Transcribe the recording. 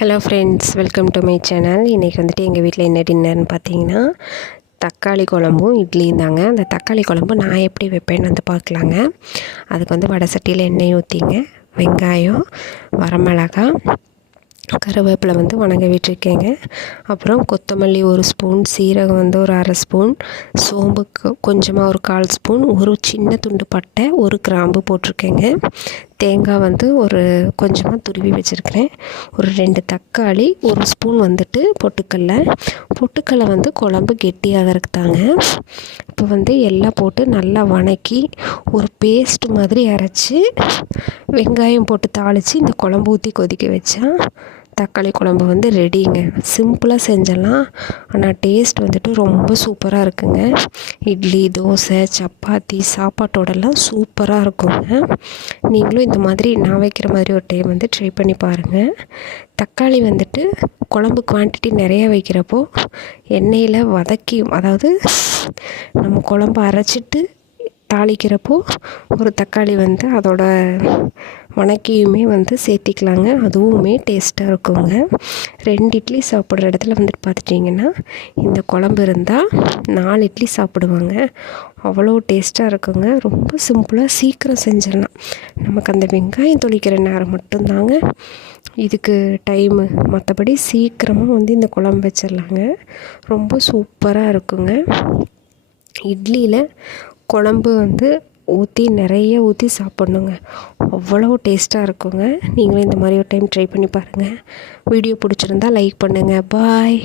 Hello friends, welcome to my channel. இன்றைக்கி வந்துட்டு எங்கள் வீட்டில் என்ன டின்னர்னு பார்த்தீங்கன்னா தக்காளி குழம்பும் இட்லியும் தாங்க. அந்த தக்காளி குழம்பு நான் எப்படி வைப்பேன்னு வந்து பார்க்கலாங்க. அதுக்கு வந்து வடை சட்டியில் எண்ணெய் ஊற்றிங்க, வெங்காயம், வரமிளகாய், கருவேப்பிலை வந்து வணங்க விட்டுருக்கேங்க. அப்புறம் கொத்தமல்லி 1 ஸ்பூன், சீரகம் வந்து ஒரு 1/2 ஸ்பூன், சோம்பு கொஞ்சமாக ஒரு 1/4 ஸ்பூன், ஒரு சின்ன துண்டு பட்டை, 1 கிராம்பு போட்டிருக்கேங்க. தேங்காய் வந்து ஒரு கொஞ்சமாக துருவி வச்சுருக்கிறேன். ஒரு 2 தக்காளி, 1 ஸ்பூன் வந்துட்டு பொட்டுக்கடலை வந்து குழம்பு கெட்டியாகிறதுக்கு தாங்க. இப்போ வந்து எல்லாம் போட்டு நல்லா வணக்கி ஒரு பேஸ்ட் மாதிரி அரைச்சி வெங்காயம் போட்டு தாளித்து இந்த குழம்பு ஊற்றி கொதிக்க வச்சா தக்காளி குழம்பு வந்து ரெடிங்க. சிம்பிளாக செஞ்சிடலாம், ஆனால் டேஸ்ட் வந்துட்டு ரொம்ப சூப்பராக இருக்குங்க. இட்லி, தோசை, சப்பாத்தி சாப்பாட்டோடலாம் சூப்பராக இருக்குங்க. நீங்களும் இந்த மாதிரி நான் வைக்கிற மாதிரி ஒரு டைம் வந்து ட்ரை பண்ணி பாருங்கள். தக்காளி வந்துட்டு குழம்பு குவான்டிட்டி நிறைய வைக்கிறப்போ எண்ணெயில் வதக்கி, அதாவது நம்ம குழம்பு அரைச்சிட்டு தாளிக்கிறப்போ ஒரு தக்காளி வந்து அதோட வணக்கியுமே வந்து சேர்த்திக்கலாங்க. அதுவுமே டேஸ்ட்டாக இருக்குங்க. 2 இட்லி சாப்பிட்ற இடத்துல வந்துட்டு பார்த்துட்டிங்கன்னா இந்த குழம்பு இருந்தால் 4 இட்லி சாப்பிடுவாங்க. அவ்வளோ டேஸ்ட்டாக இருக்குங்க. ரொம்ப சிம்பிளாக சீக்கிரம் செஞ்சிடலாம். நமக்கு அந்த வெங்காயம் தொளிக்கிற நேரம் மட்டும்தாங்க இதுக்கு டைமு. மற்றபடி சீக்கிரமாக வந்து இந்த குழம்பு வச்சிடலாங்க. ரொம்ப சூப்பராக இருக்குங்க. இட்லியில் குழம்பு வந்து நிறைய ஊற்றி சாப்பிட்ணுங்க. அவ்வளோ டேஸ்ட்டாக இருக்குங்க. நீங்களும் இந்த மாதிரி ஒரு டைம் ட்ரை பண்ணி பாருங்கள். வீடியோ பிடிச்சிருந்தா லைக் பண்ணுங்கள். பாய்.